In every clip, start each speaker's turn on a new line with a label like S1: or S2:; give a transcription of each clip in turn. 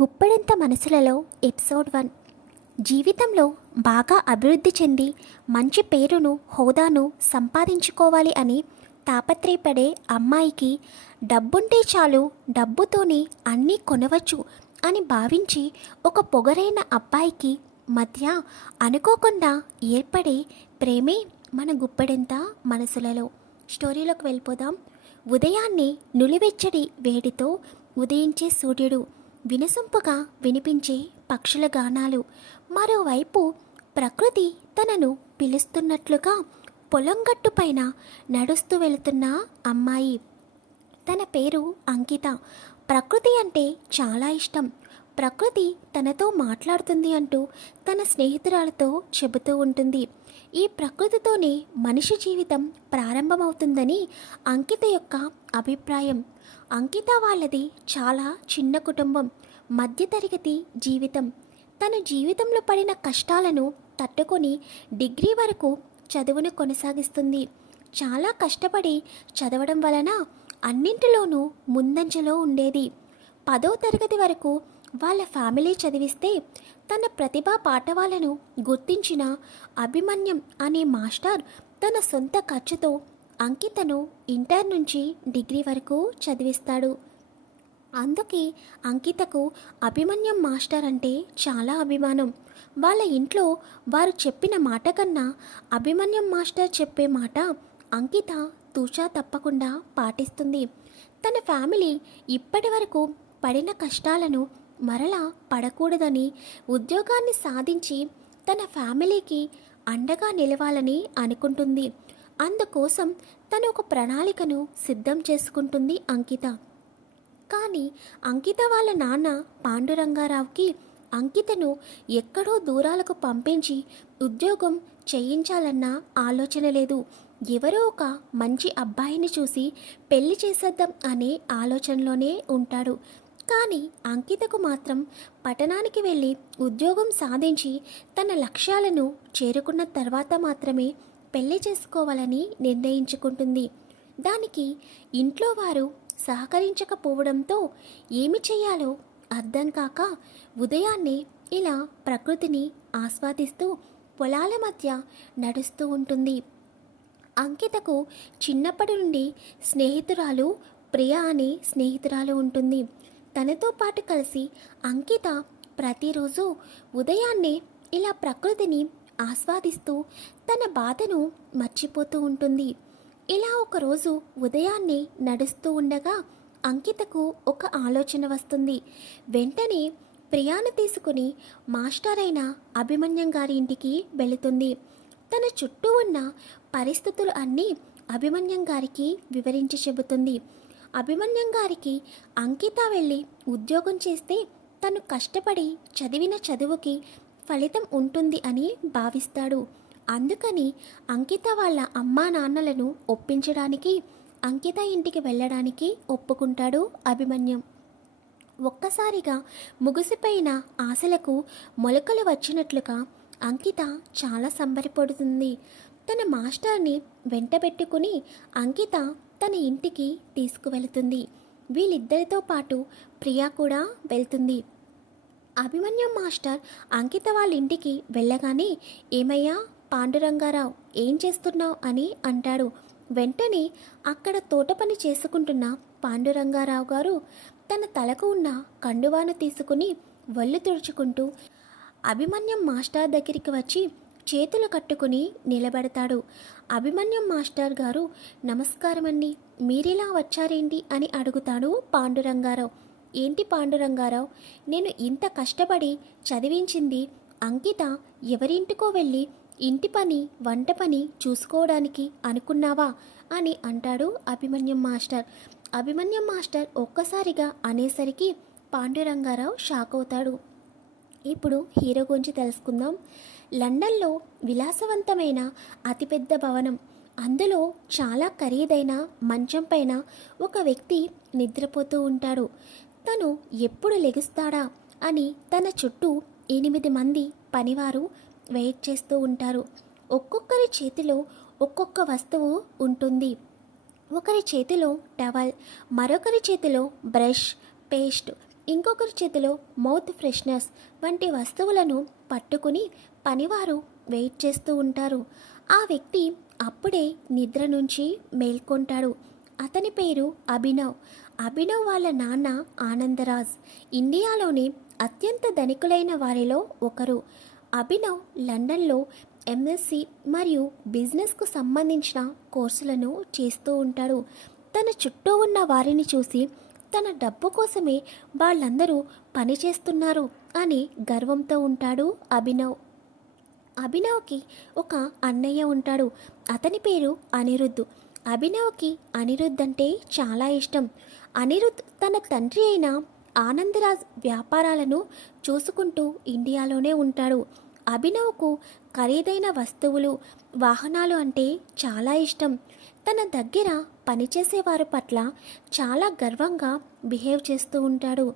S1: గుప్పెడంత మనసులలో episode one. జీవితంలో బాగా అభివృద్ధి చెంది మంచి పేరును హోదాను సంపాదించుకోవాలి అని తాపత్రయపడే అమ్మాయికి డబ్బుంటే చాలు డబ్బుతోనే అన్నీ కొనవచ్చు అని భావించి ఒక పొగరైన అబ్బాయికి మధ్య అనుకోకుండా ఏర్పడే ప్రేమే మన గుప్పెడంత మనసులలో. స్టోరీలోకి వెళ్ళిపోదాం. ఉదయాన్నే నులివెచ్చడి వేడితో ఉదయించే సూర్యుడు వినసొంపుగా వినిపించే పక్షుల గానాలు. మరోవైపు ప్రకృతి తనను పిలుస్తున్నట్లుగా పొలం గట్టుపైన నడుస్తూ వెళుతున్న అమ్మాయి. తన పేరు అంకిత. ప్రకృతి అంటే చాలా ఇష్టం. ప్రకృతి తనతో మాట్లాడుతుంది అంటూ తన స్నేహితురాలతో చెబుతూ ఉంటుంది. ఈ ప్రకృతితోనే మనిషి జీవితం ప్రారంభమవుతుందని అంకిత యొక్క అభిప్రాయం. అంకిత వాళ్ళది చాలా చిన్న కుటుంబం మధ్యతరగతి జీవితం. తన జీవితంలో పడిన కష్టాలను తట్టుకొని డిగ్రీ వరకు చదువును కొనసాగిస్తుంది. చాలా కష్టపడి చదవడం వలన అన్నింటిలోనూ ముందంజలో ఉండేది. పదో తరగతి వరకు వాళ్ళ ఫ్యామిలీ చదివిస్తే తన ప్రతిభా పాఠవాలను గుర్తించిన అభిమన్యం అనే మాస్టర్ తన సొంత ఖర్చుతో అంకితను ఇంటర్ నుంచి డిగ్రీ వరకు చదివిస్తాడు. అందుకే అంకితకు అభిమన్యం మాస్టర్ అంటే చాలా అభిమానం. వాళ్ళ ఇంట్లో వారు చెప్పిన మాట కన్నా అభిమన్యం మాస్టర్ చెప్పే మాట అంకిత తూచా తప్పకుండా పాటిస్తుంది. తన ఫ్యామిలీ ఇప్పటి వరకు పడిన కష్టాలను మరలా పడకూడదని ఉద్యోగాన్ని సాధించి తన ఫ్యామిలీకి అండగా నిలవాలని అనుకుంటుంది. అందుకోసం తను ఒక ప్రణాళికను సిద్ధం చేసుకుంటుంది అంకిత. కానీ అంకిత వాళ్ళ నాన్న పాండురంగారావుకి అంకితను ఎక్కడో దూరాలకు పంపించి ఉద్యోగం చేయించాలన్న ఆలోచన లేదు. ఎవరో ఒక మంచి అబ్బాయిని చూసి పెళ్ళి చేసేద్దాం అనే ఆలోచనలోనే ఉంటాడు. కానీ అంకితకు మాత్రం పట్టణానికి వెళ్ళి ఉద్యోగం సాధించి తన లక్ష్యాలను చేరుకున్న తర్వాత మాత్రమే పెళ్ళి చేసుకోవాలని నిర్ణయించుకుంటుంది. దానికి ఇంట్లో వారు సహకరించకపోవడంతో ఏమి చేయాలో అర్థం కాక ఉదయాన్నే ఇలా ప్రకృతిని ఆస్వాదిస్తూ పొలాల మధ్య నడుస్తూ ఉంటుంది. అంకితకు చిన్నప్పటి నుండి స్నేహితురాలు ప్రియ అనే స్నేహితురాలు ఉంటుంది. తనతో పాటు కలిసి అంకిత ప్రతిరోజు ఉదయాన్నే ఇలా ప్రకృతిని ఆస్వాదిస్తూ తన బాధను మర్చిపోతూ ఉంటుంది. ఇలా ఒకరోజు ఉదయాన్నే నడుస్తూ ఉండగా అంకితకు ఒక ఆలోచన వస్తుంది. వెంటనే ప్రియాను తీసుకుని మాస్టర్ అయిన అభిమన్యం గారి ఇంటికి వెళుతుంది. తన చుట్టూ ఉన్న పరిస్థితులు అన్నీ అభిమన్యం గారికి వివరించి చెబుతుంది. అభిమన్యం గారికి అంకిత వెళ్ళి ఉద్యోగం చేస్తే తను కష్టపడి చదివిన చదువుకి ఫలితం ఉంటుంది అని భావిస్తాడు. అందుకని అంకిత వాళ్ళ అమ్మా నాన్నలను ఒప్పించడానికి అంకిత ఇంటికి వెళ్ళడానికి ఒప్పుకుంటాడు అభిమన్యం. ఒక్కసారిగా ముగిసిపోయిన ఆశలకు మొలకలు వచ్చినట్లుగా అంకిత చాలా సంబరపడుతుంది. తన మాస్టర్ని వెంటబెట్టుకుని అంకిత తన ఇంటికి తీసుకువెళుతుంది. వీళ్ళిద్దరితో పాటు ప్రియా కూడా వెళ్తుంది. అభిమన్యం మాస్టర్ అంకిత వాళ్ళ ఇంటికి వెళ్ళగానే ఏమయ్యా పాండురంగారావు ఏం చేస్తున్నావు? అని అంటాడు. వెంటనే అక్కడ తోట పని చేసుకుంటున్న పాండురంగారావు గారు తన తలకు ఉన్న కండువాను తీసుకుని వల్లు తుడుచుకుంటూ అభిమన్యం మాస్టర్ దగ్గరికి వచ్చి చేతులు కట్టుకుని నిలబెడతాడు. అభిమన్యం మాస్టర్ గారు నమస్కారమండి మీరిలా వచ్చారేంటి? అని అడుగుతాడు పాండురంగారావు. ఏంటి పాండురంగారావు నేను ఇంత కష్టపడి చదివించింది అంకిత ఎవరింటికో వెళ్ళి ఇంటి పని వంట పని చూసుకోవడానికి అనుకున్నావా? అని అంటాడు అభిమన్యం మాస్టర్. అభిమన్యం మాస్టర్ ఒక్కసారిగా అనేసరికి పాండురంగారావు షాక్ అవుతాడు ఇప్పుడు హీరో గురించి తెలుసుకుందాం. లండన్లో విలాసవంతమైన అతిపెద్ద భవనం. అందులో చాలా ఖరీదైన మంచం పైన ఒక వ్యక్తి నిద్రపోతూ ఉంటాడు. తను ఎప్పుడు లెగుస్తాడా అని తన చుట్టూ ఎనిమిది మంది పనివారు వెయిట్ చేస్తూ ఉంటారు. ఒక్కొక్కరి చేతిలో ఒక్కొక్క వస్తువు ఉంటుంది. ఒకరి చేతిలో టవల్ మరొకరి చేతిలో బ్రష్ పేస్ట్ ఇంకొకరి చేతిలో మౌత్ ఫ్రెషనర్స్ వంటి వస్తువులను పట్టుకుని పనివారు వెయిట్ చేస్తూ ఉంటారు. ఆ వ్యక్తి అప్పుడే నిద్ర నుంచి మేల్కొంటాడు. అతని పేరు అభినవ్. అభినవ్ వాళ్ళ నాన్న ఆనందరాజ్. ఇండియాలోని అత్యంత ధనికులైన వారిలో ఒకరు. అభినవ్ లండన్లో ఎంఎస్సి మరియు బిజినెస్కు సంబంధించిన కోర్సులను చేస్తూ ఉంటాడు. తన చుట్టూ ఉన్న వారిని చూసి తన డబ్బు కోసమే వాళ్ళందరూ పనిచేస్తున్నారు అని గర్వంతో ఉంటాడు అభినవ్. అభినవ్కి ఒక అన్నయ్య ఉంటాడు. అతని పేరు అనిరుద్ధ్. అభినవ్కి అనిరుద్ధ్ అంటే చాలా ఇష్టం. అనిరుద్ధ్ తన తండ్రి అయిన ఆనందరాజ్ వ్యాపారాలను చూసుకుంటూ ఇండియాలోనే ఉంటాడు. అభినవ్కు ఖరీదైన వస్తువులు వాహనాలు అంటే చాలా ఇష్టం. తన దగ్గర పనిచేసేవారి పట్ల చాలా గర్వంగా బిహేవ్ చేస్తూ ఉంటాడు.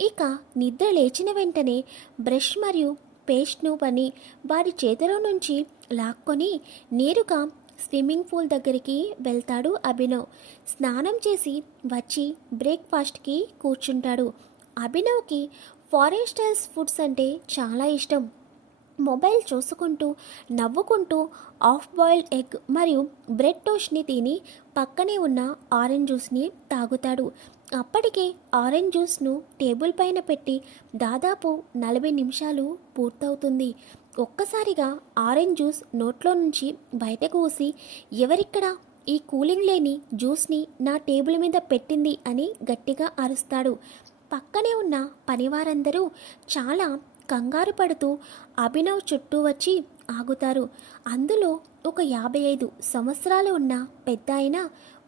S1: ఇక నిద్ర లేచిన వెంటనే బ్రష్ మరియు పేస్ట్ను పని వారి చేతిలో నుంచి లాక్కొని నేరుగా స్విమ్మింగ్ పూల్ దగ్గరికి వెళ్తాడు అభినవ్. స్నానం చేసి వచ్చి బ్రేక్ఫాస్ట్కి కూర్చుంటాడు. అభినవ్కి ఫారెన్ స్టైల్స్ ఫుడ్స్ అంటే చాలా ఇష్టం. మొబైల్ చూసుకుంటూ నవ్వుకుంటూ ఆఫ్ బాయిల్డ్ ఎగ్ మరియు బ్రెడ్ టోస్ట్ని తిని పక్కనే ఉన్న ఆరెంజ్ జ్యూస్ని తాగుతాడు. అప్పటికే ఆరెంజ్ జ్యూస్ను టేబుల్ పైన పెట్టి దాదాపు నలభై నిమిషాలు పూర్తవుతుంది. ఒక్కసారిగా ఆరెంజ్ జ్యూస్ నోట్లో నుంచి బయటకు ఊసి ఎవరిక్కడ ఈ కూలింగ్ లేని జ్యూస్ని నా టేబుల్ మీద పెట్టింది అని గట్టిగా అరుస్తాడు. పక్కనే ఉన్న పనివారందరూ చాలా కంగారు పడుతూ అభినవ్ చుట్టూ వచ్చి ఆగుతారు. అందులో ఒక యాభై ఐదు సంవత్సరాలు ఉన్న పెద్ద ఆయన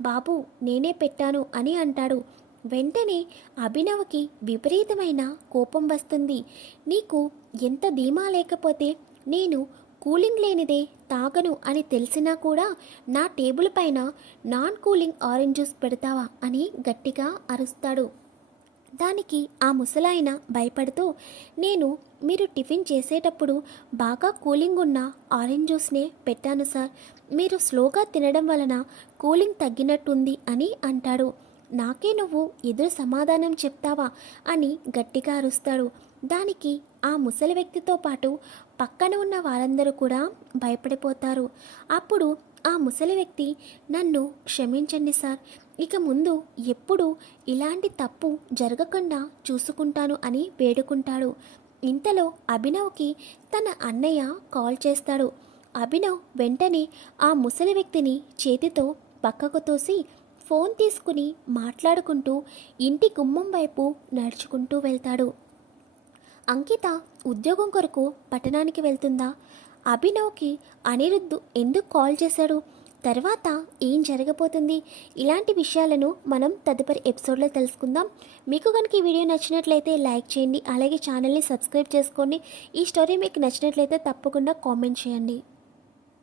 S1: బాబు నేనే పెట్టాను అని అంటాడు. వెంటనే అభినవ్కి విపరీతమైన కోపం వస్తుంది. నీకు ఎంత ధీమా లేకపోతే నేను కూలింగ్ లేనిదే తాగను అని తెలిసినా కూడా నా టేబుల్ పైన నాన్ కూలింగ్ ఆరెంజ్ జ్యూస్ పెడతావా అని గట్టిగా అరుస్తాడు. దానికి ఆ ముసలాయన భయపడుతూ నేను మీరు టిఫిన్ చేసేటప్పుడు బాగా కూలింగ్ ఉన్న ఆరెంజ్ జ్యూస్నే పెట్టాను సార్. మీరు స్లోగా తినడం వలన కూలింగ్ తగ్గినట్టుంది అని అంటాడు. నాకే నువ్వు ఎదురు సమాధానం చెప్తావా అని గట్టిగా అరుస్తాడు. దానికి ఆ ముసలి వ్యక్తితో పాటు పక్కన ఉన్న వారందరూ కూడా భయపడిపోతారు. అప్పుడు ఆ ముసలి వ్యక్తి నన్ను క్షమించండి సార్. ఇక ముందు ఎప్పుడు ఇలాంటి తప్పు జరగకుండా చూసుకుంటాను అని వేడుకుంటాడు. ఇంతలో అభినవ్కి తన అన్నయ్య కాల్ చేస్తాడు. అభినవ్ వెంటనే ఆ ముసలి వ్యక్తిని చేతితో పక్కకు తోసి ఫోన్ తీసుకుని మాట్లాడుకుంటూ ఇంటి గుమ్మం వైపు నడుచుకుంటూ వెళ్తాడు. అంకిత ఉద్యోగం కొరకు పట్టణానికి వెళ్తుందా? అభినవ్కి అనిరుద్ధ్ ఎందుకు కాల్ చేశాడు? తర్వాత ఏం జరగబోతుంది? ఇలాంటి విషయాలను మనం తదుపరి ఎపిసోడ్లో తెలుసుకుందాం. మీకు కనుక ఈ వీడియో నచ్చినట్లయితే లైక్ చేయండి. అలాగే ఛానల్ని సబ్స్క్రైబ్ చేసుకోండి. ఈ స్టోరీ మీకు నచ్చినట్లయితే తప్పకుండా కామెంట్ చేయండి.